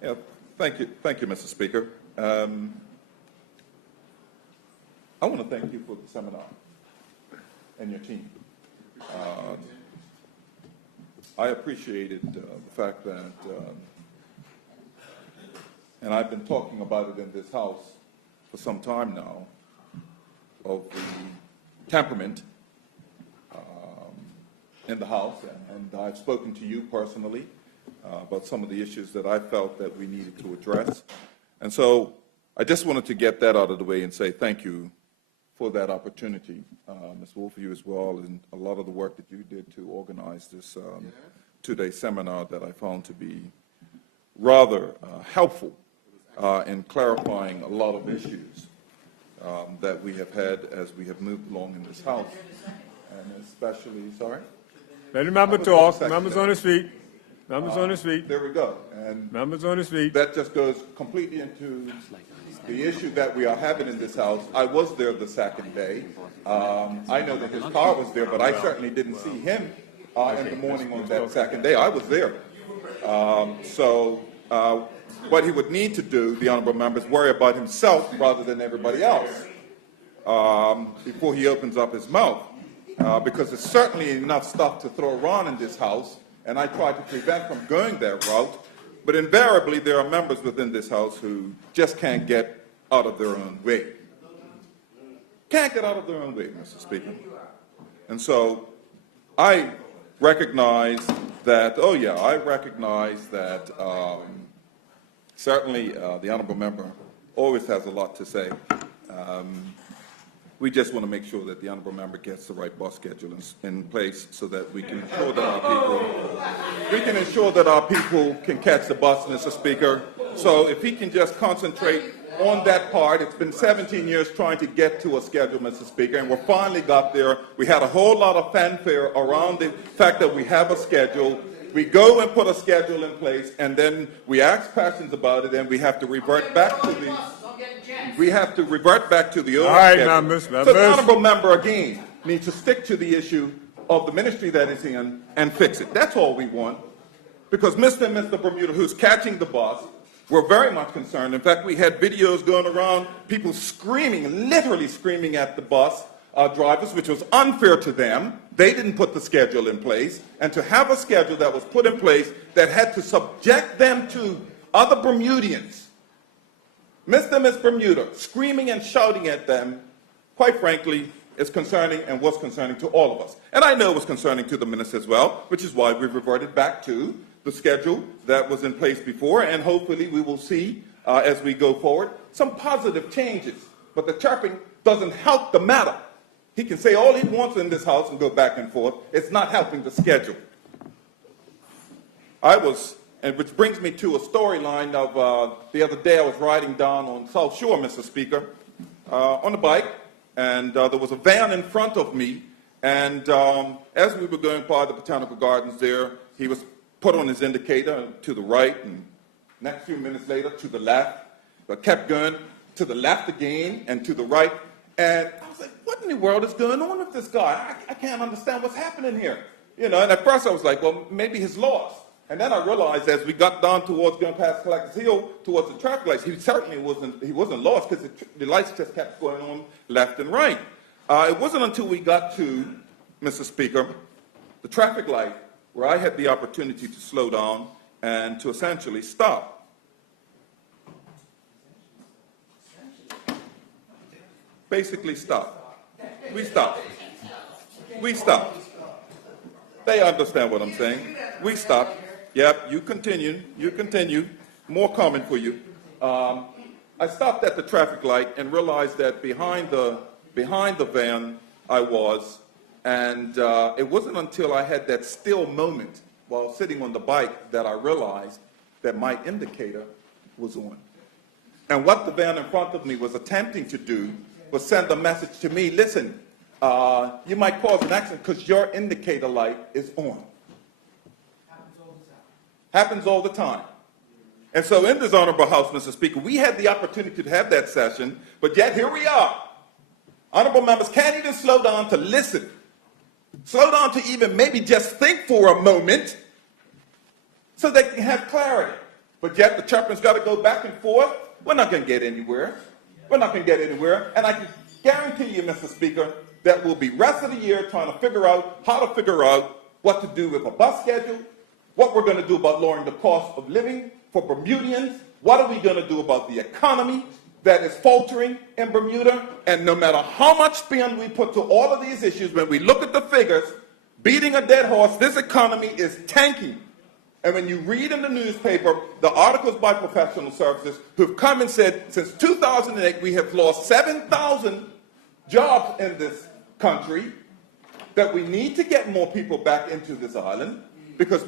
Yeah, thank you, Mr. Speaker. I want to thank you for the seminar and your team. I appreciated the fact that, and I've been talking about it in this House for some time now, of the temperament in the House, and I've spoken to you personally about some of the issues that I felt that we needed to address. And so I just wanted to get that out of the way and say thank you for that opportunity, Ms. Wolfe, you as well, and a lot of the work that you did to organize this two-day seminar that I found to be rather helpful in clarifying a lot of issues that we have had as we have moved along in this House, and especially, sorry? Let the member talk. Members on his feet. Members on his feet. There we go. And members on his feet. That just goes completely into the issue that we are having in this House. I was there the second day. I know that his car was there, but I certainly didn't see him in the morning on that second day. I was there. What he would need to do, the honorable members, worry about himself rather than everybody else before he opens up his mouth. Because there's certainly enough stuff to throw around in this House, and I try to prevent from going that route, but invariably there are members within this House who just can't get out of their own way. Can't get out of their own way, Mr. Speaker. And so I recognize that, certainly the honorable member always has a lot to say. We just want to make sure that the honorable member gets the right bus schedule in place so that we can ensure that our people can catch the bus, Mr. Speaker. So if he can just concentrate on that part. It's been 17 years trying to get to a schedule, Mr. Speaker, and we finally got there. We had a whole lot of fanfare around the fact that we have a schedule. We go and put a schedule in place, and then we ask questions about it, and we have to revert back to the old schedule. Members. So the honorable member again needs to stick to the issue of the ministry that is in and fix it. That's all we want. Because Mr. and Mr. Bermuda, who's catching the bus, we're very much concerned. In fact, we had videos going around, people screaming, literally screaming at the bus drivers, which was unfair to them. They didn't put the schedule in place. And to have a schedule that was put in place that had to subject them to other Bermudians, Mr. and Ms. Bermuda, screaming and shouting at them, quite frankly, is concerning and was concerning to all of us. And I know it was concerning to the minister as well, which is why we've reverted back to the schedule that was in place before, and hopefully we will see, as we go forward, some positive changes. But the chirping doesn't help the matter. He can say all he wants in this House and go back and forth. It's not helping the schedule. Which brings me to a storyline of the other day I was riding down on South Shore, Mr. Speaker, on a bike, and there was a van in front of me, and as we were going by the Botanical Gardens there, he was put on his indicator to the right, and next few minutes later to the left, but kept going to the left again and to the right, and I was like, what in the world is going on with this guy? I can't understand what's happening here. You know, and at first I was like, well, maybe he's lost. And then I realized as we got down towards going past Collectors Hill, towards the traffic lights, he certainly wasn't lost because the lights just kept going on left and right. It wasn't until we got to, Mr. Speaker, the traffic light where I had the opportunity to slow down and to essentially stop. Basically stop. We stopped. We stopped. They understand what I'm saying. We stopped. Yep, you continue. You continue. More comment for you. I stopped at the traffic light and realized that behind the van I was, and it wasn't until I had that still moment while sitting on the bike that I realized that my indicator was on. And what the van in front of me was attempting to do was send a message to me, listen, you might cause an accident because your indicator light is on. Happens all the time. And so in this honorable House, Mr. Speaker, we had the opportunity to have that session, but yet here we are. Honorable members can't even slow down to listen. Slow down to even maybe just think for a moment so they can have clarity. but yet the chaplain's got to go back and forth. We're not going to get anywhere. We're not going to get anywhere. And I can guarantee you, Mr. Speaker, that we'll be rest of the year trying to figure out how to figure out what to do with a bus schedule, what we're going to do about lowering the cost of living for Bermudians, what are we going to do about the economy that is faltering in Bermuda. And no matter how much spin we put to all of these issues, when we look at the figures, beating a dead horse, this economy is tanking. And when you read in the newspaper the articles by professional services who've come and said, since 2008, we have lost 7,000 jobs in this country, that we need to get more people back into this island, because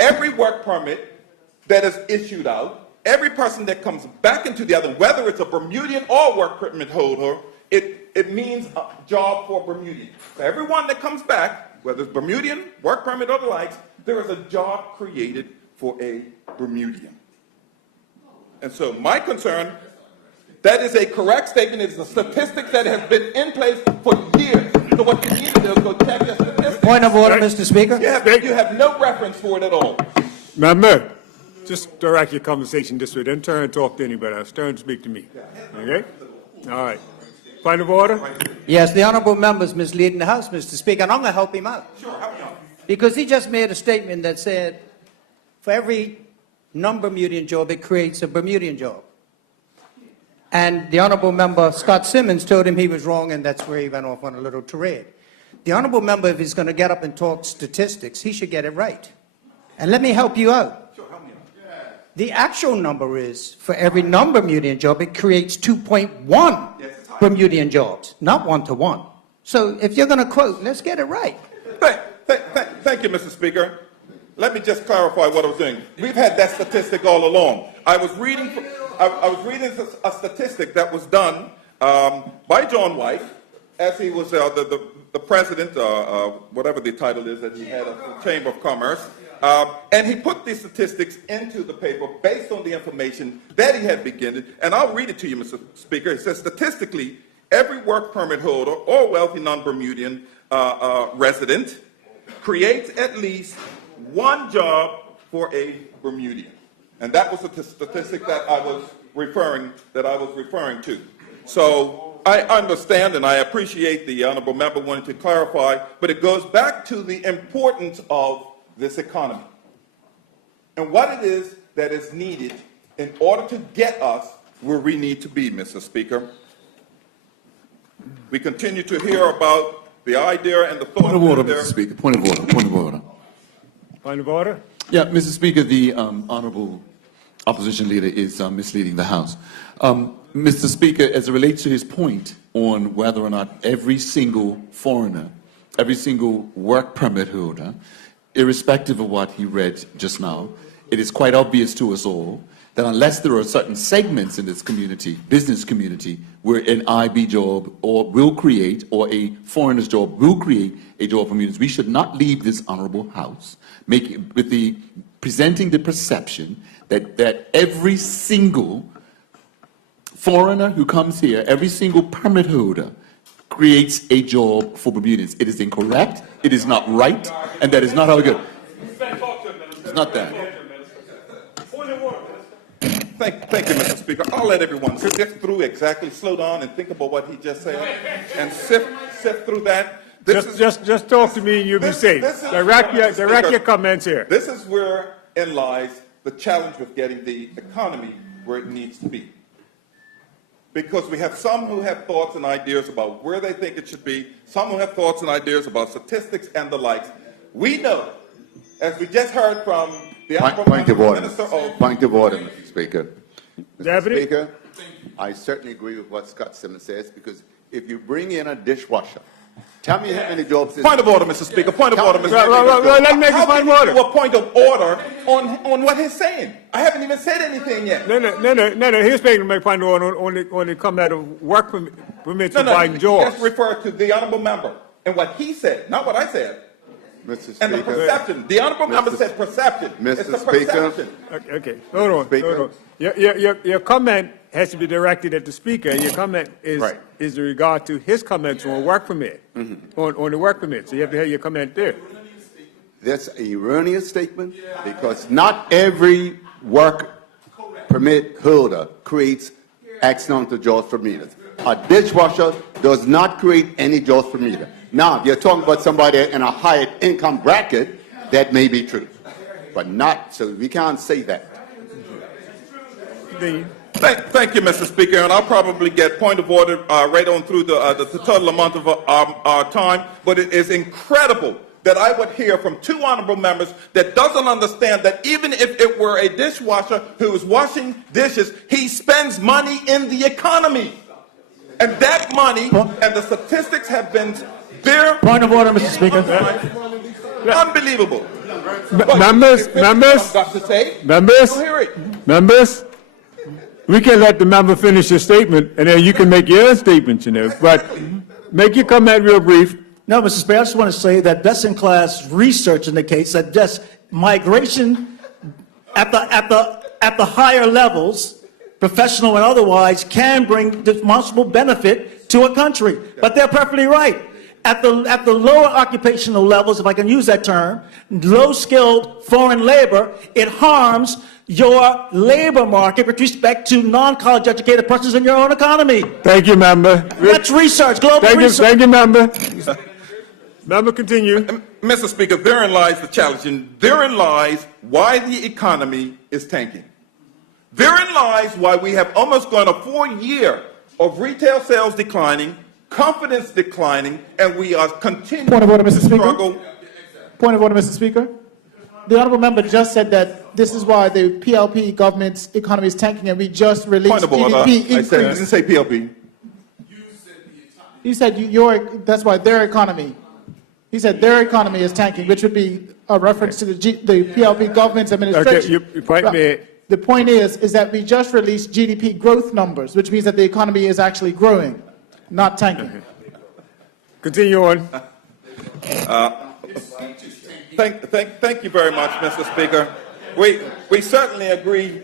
every work permit that is issued out, every person that comes back into the island, whether it's a Bermudian or work permit holder, it means a job for Bermudians. So everyone that comes back, whether it's Bermudian, work permit, or the likes, there is a job created for a Bermudian. And so my concern, that is a correct statement. It's a statistic that has been in place for years. So what you need to do is go check your statistics. Point of order, Mr. Speaker. You have no reference for it at all. Member, just direct your conversation this way. Don't turn and talk to anybody else. Turn and speak to me. Okay? All right. Point of order? Yes, the honourable member is misleading the House, Mr. Speaker, and I'm going to help him out. Sure, help me out. Because he just made a statement that said, for every non-Bermudian job, it creates a Bermudian job. And the honourable member, Scott Simmons, told him he was wrong, and that's where he went off on a little tirade. The honourable member, if he's going to get up and talk statistics, he should get it right. And let me help you out. Sure, help me out. The actual number is, for every non-Bermudian job, it creates 2.1 Bermudian jobs, not 1-to-1. So if you're going to quote, let's get it right. Thank you, Mr. Speaker. Let me just clarify what I was doing. We've had that statistic all along. I was reading a statistic that was done by John White as he was the president, whatever the title is that he had of the Chamber of Commerce. And he put these statistics into the paper based on the information that he had begun. And I'll read it to you, Mr. Speaker. It says, statistically, every work permit holder or wealthy non-Bermudian resident creates at least one job for a Bermudian. And that was the statistic that I was referring to. So I understand and I appreciate the honourable member wanting to clarify, but it goes back to the importance of this economy and what it is that is needed in order to get us where we need to be, Mr. Speaker. We continue to hear about the idea and the thought. Point of order, Mr. Speaker. Point of order. Point of order. Point of order? Yeah, Mr. Speaker, the honourable opposition leader is misleading the House. Mr. Speaker, as it relates to his point on whether or not every single foreigner, every single work permit holder, irrespective of what he read just now, it is quite obvious to us all that unless there are certain segments in this community, business community, where an IB job or will create, or a foreigner's job will create a job for Bermudians, we should not leave this honourable House presenting the perception that every single foreigner who comes here, every single permit holder, creates a job for Bermudians. It is incorrect, it is not right, and that is not how we go. It's not that. Thank you, Mr. Speaker. I'll let everyone sift through exactly, slow down and think about what he just said, and sift through that. Just talk to me and you'll be safe. Direct your comments here. This is wherein lies the challenge with getting the economy where it needs to be. Because we have some who have thoughts and ideas about where they think it should be, some who have thoughts and ideas about statistics and the likes. We know, as we just heard from the Point of order. Minister of... Point of order, Mr. Speaker. Mr. Deputy? Speaker, I certainly agree with what Scott Simmons says, because if you bring in a dishwasher, tell me how many jobs... Point of order, Mr. Speaker. Point of order, Mr. Speaker. Let me make a point of order. How can you do a point of order on what he's saying? I haven't even said anything yet. No. He's making a point of order on the come out of work permits and buying jobs. Just refer to the honourable member and what he said, not what I said. Mr. Speaker. And the perception. The honourable member said perception. Mr. It's the Speaker. perception. Okay. Hold on. Your comment has to be directed at the Speaker, and your comment is Right. in regard to his comments on work permit, on the work permit. So you have to have your comment there. That's an erroneous statement, because not every work permit holder creates X amount of jobs for meters. A dishwasher does not create any jobs per meter. Now, if you're talking about somebody in a higher income bracket, that may be true, but not, so we can't say that. Thank you, Mr. Speaker, and I'll probably get point of order right on through the total amount of our time, but it is incredible that I would hear from two honorable members that doesn't understand that even if it were a dishwasher who is washing dishes, he spends money in the economy. And that money, and the statistics have been there. Point of order, Mr. Speaker. Unbelievable. Members, members, we can let the member finish his statement, and then you can make your statement, but make your comment real brief. No, Mr. Speaker, I just want to say that best-in-class research indicates that just migration at the higher levels, professional and otherwise, can bring demonstrable benefit to a country. But they're perfectly right. At the lower occupational levels, if I can use that term, low-skilled foreign labor, it harms your labor market with respect to non-college educated persons in your own economy. Thank you, member. That's research, global research. Thank you, member. Member, continue. Mr. Speaker, therein lies the challenge, and therein lies why the economy is tanking. Therein lies why we have almost gone a 4-year of retail sales declining, confidence declining, and we are continuing Point of order, Mr. to Speaker. struggle. Point of order, Mr. Speaker. The honourable member just said that this is why the PLP government's economy is tanking, and we just released Point of order. GDP I increase. didn't say PLP. You said that's why their economy. He said their economy is tanking, which would be a reference to the PLP government's administration. Okay, your point made. The point is that we just released GDP growth numbers, which means that the economy is actually growing, not tanking. Continue on. Thank you very much, Mr. Speaker. We certainly agree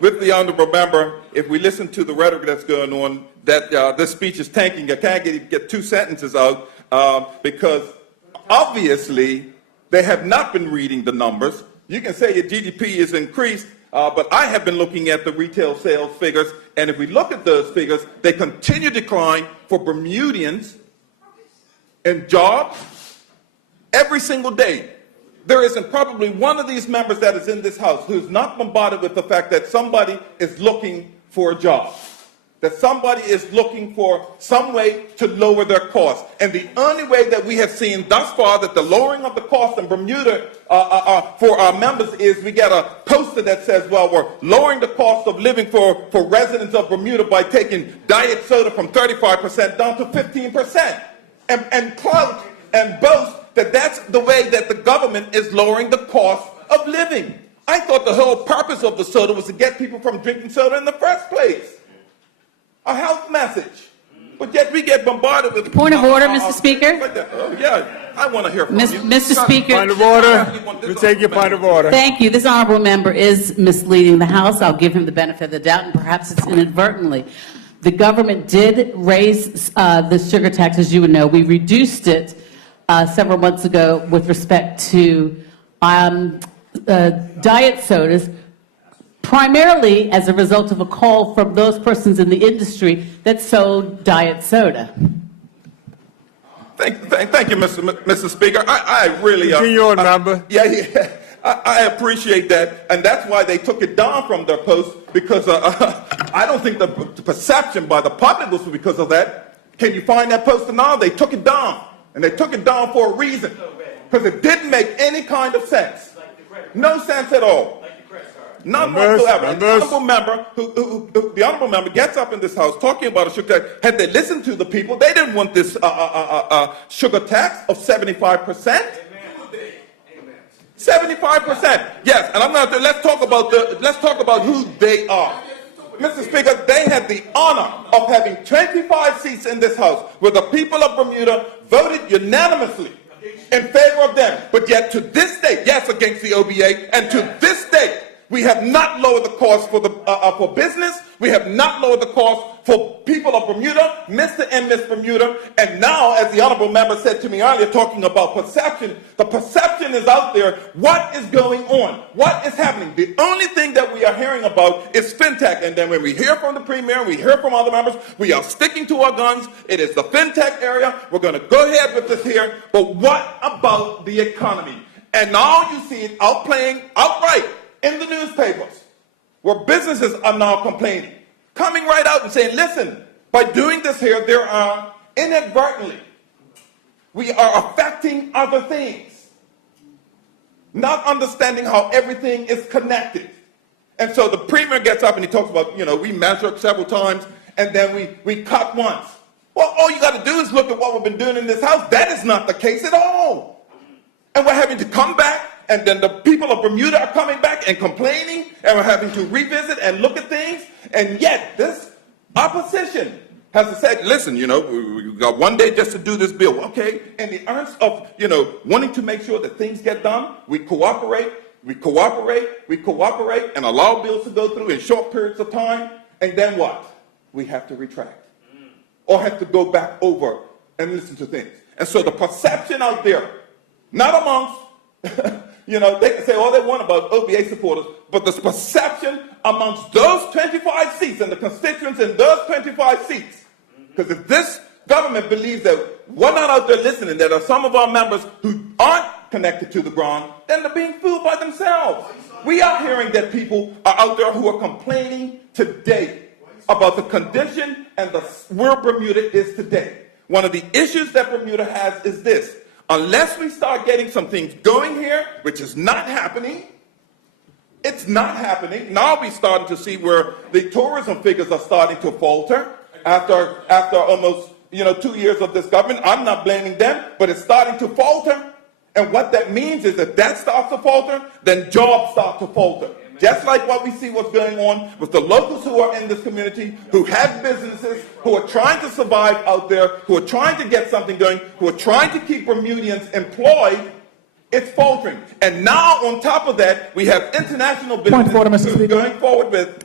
with the honourable member, if we listen to the rhetoric that's going on, that this speech is tanking. I can't get 2 sentences out because obviously they have not been reading the numbers. You can say your GDP is increased, but I have been looking at the retail sales figures, and if we look at those figures, they continue to decline for Bermudians in jobs every single day. There isn't probably one of these members that is in this House who's not bombarded with the fact that somebody is looking for a job, that somebody is looking for some way to lower their costs. And the only way that we have seen thus far that the lowering of the cost in Bermuda for our members is we get a poster that says, well, we're lowering the cost of living for residents of Bermuda by taking diet soda from 35% down to 15%. And clout and boast that that's the way that the government is lowering the cost of living. I thought the whole purpose of the soda was to get people from drinking soda in the first place. A health message. But yet we get bombarded with... Point of order, Mr. Speaker. Oh, yeah, I want to hear from you. Mr. Speaker. Point of order. We take your point of order. Thank you. This honorable member is misleading the House. I'll give him the benefit of the doubt, and perhaps it's inadvertently. The government did raise the sugar tax, as you would know. We reduced it several months ago with respect to diet sodas, primarily as a result of a call from those persons in the industry that sold diet soda. Thank you, Mr. Speaker. I really... Continue on, member. Yeah. I appreciate that, and that's why they took it down from their post, because I don't think the perception by the public was because of that. Can you find that poster now? They took it down, and they took it down for a reason, because it didn't make any kind of sense. No sense at all. None whatsoever. And the honorable member gets up in this House talking about a sugar tax. Had they listened to the people, they didn't want this sugar tax of 75%. 75%. Yes, and I'm going to let's talk about who they are. Mr. Speaker, they had the honor of having 25 seats in this House, where the people of Bermuda voted unanimously in favor of them. But yet to this day, yes, against the OBA, and to this day, We have not lowered the cost for for business. We have not lowered the cost for people of Bermuda, Mr. and Miss Bermuda. And now, as the honorable member said to me earlier, talking about perception, the perception is out there. What is going on? What is happening? The only thing that we are hearing about is fintech. And then when we hear from the premier, we hear from other members, we are sticking to our guns. It is the fintech area. We're going to go ahead with this here. But what about the economy? And now you see it outplaying outright in the newspapers, where businesses are now complaining, coming right out and saying, listen, by doing this here, there are inadvertently, we are affecting other things, not understanding how everything is connected. And so the premier gets up and he talks about, we measured several times and then we cut once. Well, all you got to do is look at what we've been doing in this house. That is not the case at all. And we're having to come back, and then the people of Bermuda are coming back and complaining, and we're having to revisit and look at things. And yet, this opposition has said, listen, we got one day just to do this bill. Okay, in the earnest of, wanting to make sure that things get done, we cooperate, and allow bills to go through in short periods of time. And then what? We have to retract. Or have to go back over and listen to things. And so the perception out there, not amongst, they can say all they want about OBA supporters, but the perception amongst those 25 seats and the constituents in those 25 seats, because if this government believes that we're not out there listening, that are some of our members who aren't connected to the ground, then they're being fooled by themselves. We are hearing that people are out there who are complaining today about the condition and where Bermuda is today. One of the issues that Bermuda has is this. Unless we start getting some things going here, which is not happening, it's not happening. Now we're starting to see where the tourism figures are starting to falter after almost 2 years of this government. I'm not blaming them, but it's starting to falter. And what that means is if that starts to falter, then jobs start to falter. Just like what we see what's going on with the locals who are in this community, who have businesses, who are trying to survive out there, who are trying to get something going, who are trying to keep Bermudians employed, it's faltering. And now on top of that, we have international businesses who are going forward with.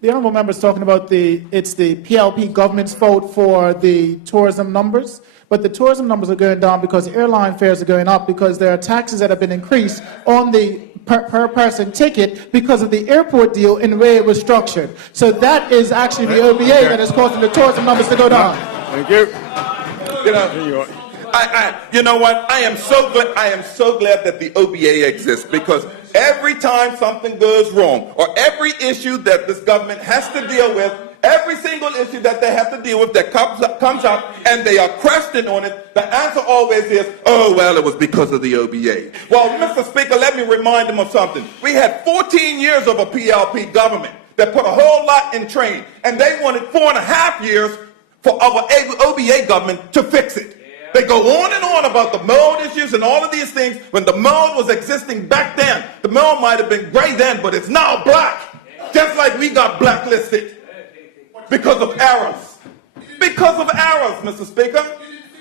The honorable member is talking about it's the PLP government's vote for the tourism numbers, but the tourism numbers are going down because airline fares are going up because there are taxes that have been increased on the per person ticket because of the airport deal in the way it was structured. So that is actually the OBA that is causing the tourism numbers to go down. Thank you. You know what? I am so glad that the OBA exists, because every time something goes wrong, or every issue that this government has to deal with, every single issue that they have to deal with that comes up and they are questioned on it, the answer always is, oh, well, it was because of the OBA. Well, Mr. Speaker, let me remind him of something. We had 14 years of a PLP government that put a whole lot in train, and they wanted 4.5 years for our OBA government to fix it. They go on and on about the mold issues and all of these things. When the mold was existing back then, the mold might have been gray then, but it's now black. Just like we got blacklisted because of errors. Because of errors, Mr. Speaker.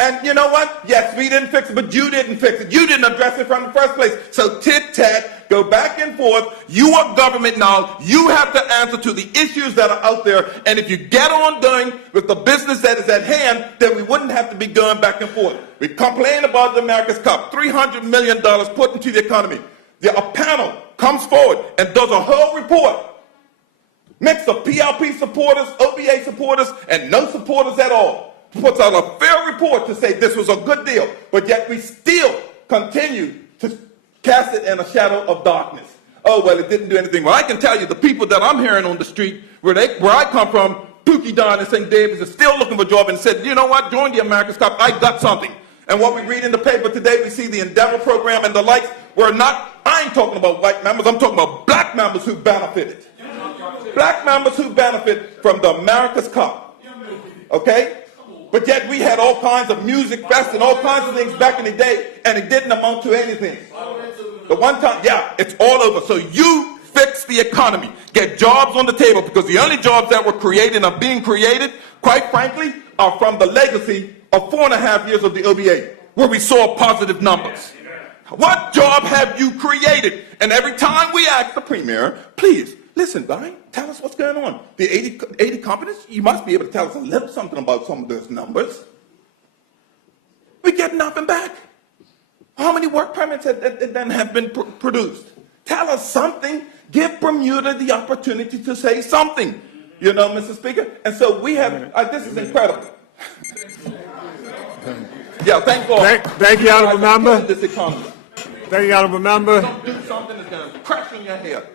And you know what? Yes, we didn't fix it, but you didn't fix it. You didn't address it from the first place. So tit-tat, go back and forth. You are government now. You have to answer to the issues that are out there. And if you get on going with the business that is at hand, then we wouldn't have to be going back and forth. We complain about the America's Cup, $300 million put into the economy. A panel comes forward and does a whole report. Mix of PLP supporters, OBA supporters, and no supporters at all. Puts out a fair report to say this was a good deal, but yet we still continue to cast it in a shadow of darkness. Oh, well, it didn't do anything. Well, I can tell you the people that I'm hearing on the street, where I come from, Pookie Don and St. David's, are still looking for a job and said, you know what, join the America's Cup, I got something. And what we read in the paper today, we see the Endeavor program and the likes. I ain't talking about white members, I'm talking about black members who benefited. Black members who benefit from the America's Cup. Okay? But yet we had all kinds of music fests and all kinds of things back in the day, and it didn't amount to anything. The one time, yeah, it's all over. So you fix the economy. Get jobs on the table, because the only jobs that were created and are being created, quite frankly, are from the legacy of 4.5 years of the OBA, where we saw positive numbers. What job have you created? And every time we ask the premier, please, listen, guy, tell us what's going on. The 80 companies, you must be able to tell us a little something about some of those numbers. We get nothing back. How many work permits then have been produced? Tell us something. Give Bermuda the opportunity to say something. You know, Mr. Speaker? And so we have, this is incredible. Yeah, thank God. Thank you, honourable member. This economy. Thank you, honourable member. Don't do something that's going to crash in your head.